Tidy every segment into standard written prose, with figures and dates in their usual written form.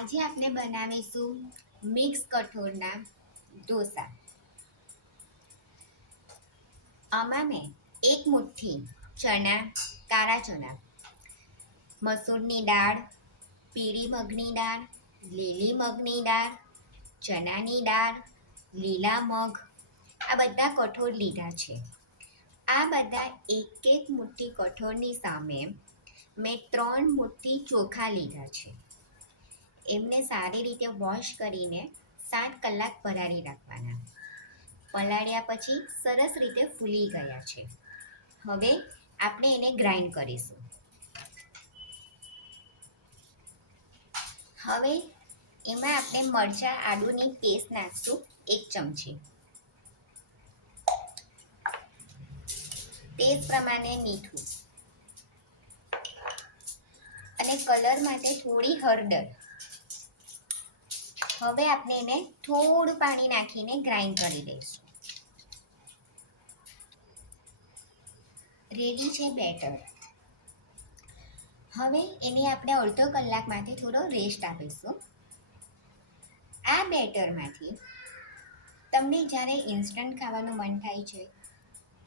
આજે આપણે બનાવીશું મિક્સ કઠોળના ઢોસા. આમાં મેં એક મુઠ્ઠી ચણા, કાળા ચણા, મસૂરની દાળ, પીળી મગની દાળ, લીલી મગની દાળ, ચણાની દાળ, લીલા મગ આ બધા કઠોળ લીધા છે. આ બધા એક એક મુઠ્ઠી કઠોળની સામે મેં 3 મુઠ્ઠી ચોખા લીધા છે. એમને સારી રીતે વોશ કરીને 7 કલાક પલાળી રાખવાના. પલાળ્યા પછી સરસ રીતે ફૂલી ગયા છે. હવે આપણે એને ગ્રાઇન્ડ કરીશું. હવે એમાં આપણે મરચાં આદુની પેસ્ટ નાખશું 1 ચમચી. ટેસ્ટ પ્રમાણે મીઠું અને કલર માટે થોડી હળદર. હવે આપણે એને થોડું પાણી નાખીને ગ્રાઇન્ડ કરી દઈશું. રેડી છે બેટર. હવે એને આપણે અડધો કલાક માટે થોડો રેસ્ટ આપીશું. આ બેટરમાંથી તમને જ્યારે ઇન્સ્ટન્ટ ખાવાનું મન થાય છે,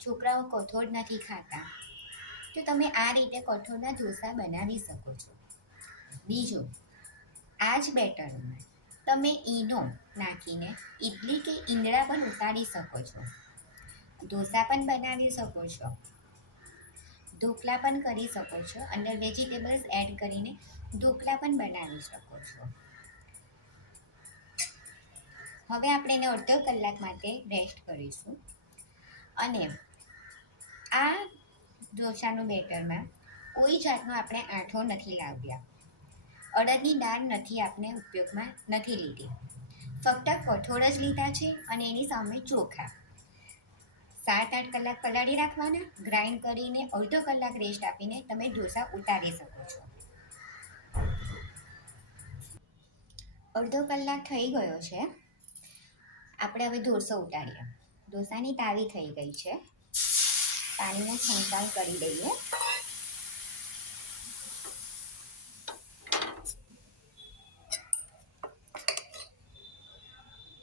છોકરાઓ કઠોળ નથી ખાતા, તો તમે આ રીતે કઠોળના ઢોસા બનાવી શકો છો. બીજું, આ જ બેટરમાં તમે ઈનો નાખીને ઇડલી કે ઈંદડા પણ ઉતારી શકો છો. ઢોસા પણ બનાવી શકો છો. ઢોકળા પણ કરી શકો છો. અંદર વેજીટેબલ્સ એડ કરીને ઢોકળા પણ બનાવી શકો છો. હવે આપણે એને અડધો કલાક માટે રેસ્ટ કરીશું. અને આ ઢોસાનું બેટરમાં કોઈ જાતનો આપણે આઠો નથી લાવ્યા. અડદની દાળ નથી આપણે ઉપયોગમાં નથી લીધી. ફક્ત કઠોળ જ લીધા છે અને એની સામે ચોખા. 7-8 કલાક પલાળી રાખવાના. ગ્રાઇન્ડ કરીને અડધો કલાક રેસ્ટ આપીને તમે ઢોસા ઉતારી શકો છો. અડધો કલાક થઈ ગયો છે. આપણે હવે ઢોસો ઉતારીએ. ઢોસાની તાવી થઈ ગઈ છે. પાણીનો છંટકાવ કરી દઈએ.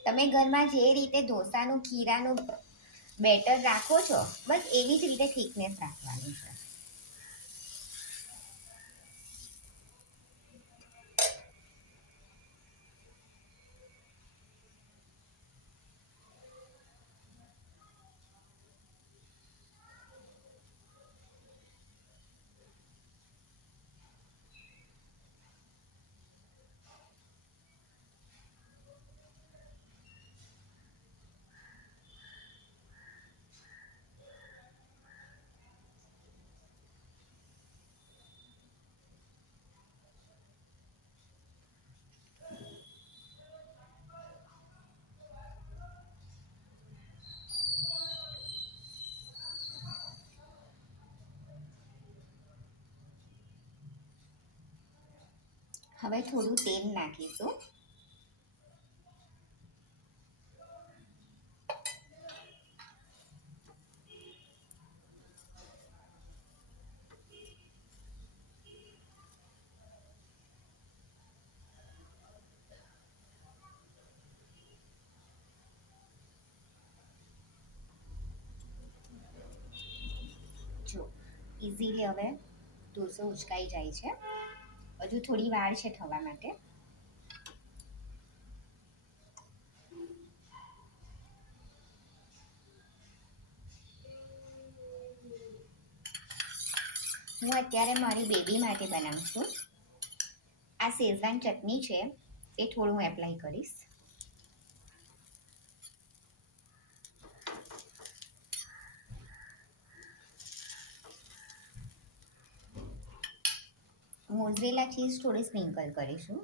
તમે ઘરમાં જે રીતે ઢોસાનું ખીરાનું બેટર રાખો છો, બસ એવી જ રીતે થિકનેસ રાખવાની છે. હવે થોડું તેલ નાખીશું. જો ઇઝીલી હવે ઢોસો ઉચકાઈ જાય છે. હજુ થોડી વાર છે થવા માટે. હું અત્યારે મારી બેબી માટે બનાવું છું. આ શેઝવાન ચટણી છે, એ થોડું હું એપ્લાય કરીશ. મોઝરેલા ચીઝ થોડી સ્પ્રિંકલ કરીશું.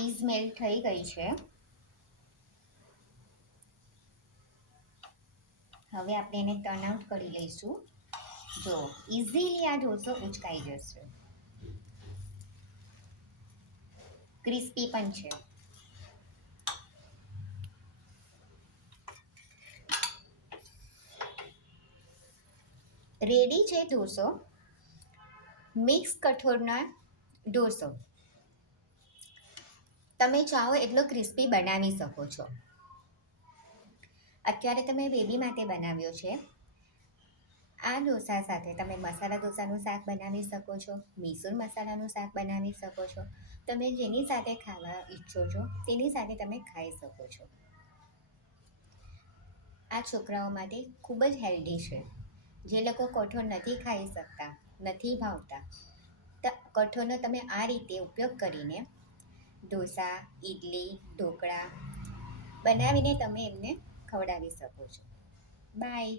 ચીઝ મેલ્ટ થઈ ગઈ છે. હવે આપણે એને ટર્ન આઉટ કરી લઈશું. જો ઇઝીલી આ ઢોસો ઉચકાઈ જશે. ક્રિસ્પી પણ છે. રેડી છે ઢોસો. મિક્સ કઠોળના ઢોસો તમે ચાહો એટલો ક્રિસ્પી બનાવી શકો છો. અત્યારે તમે બેબી માટે બનાવ્યો છે. આ ઢોસા સાથે તમે મસાલા ઢોસાનું શાક બનાવી શકો છો, મૈસૂર મસાલાનું શાક બનાવી શકો છો. તમે જેની સાથે ખાવા ઈચ્છો છો તેની સાથે તમે ખાઈ શકો છો. આ છોકરાઓ માટે ખૂબ જ હેલ્ધી છે. જે લોકો કઠોળ નથી ખાઈ શકતા, નથી ભાવતા, કઠોળનો તમે આ રીતે ઉપયોગ કરીને ઢોસા, ઇડલી, ઢોકળા બનાવીને તમે એમને ખવડાવી શકો છો. બાય.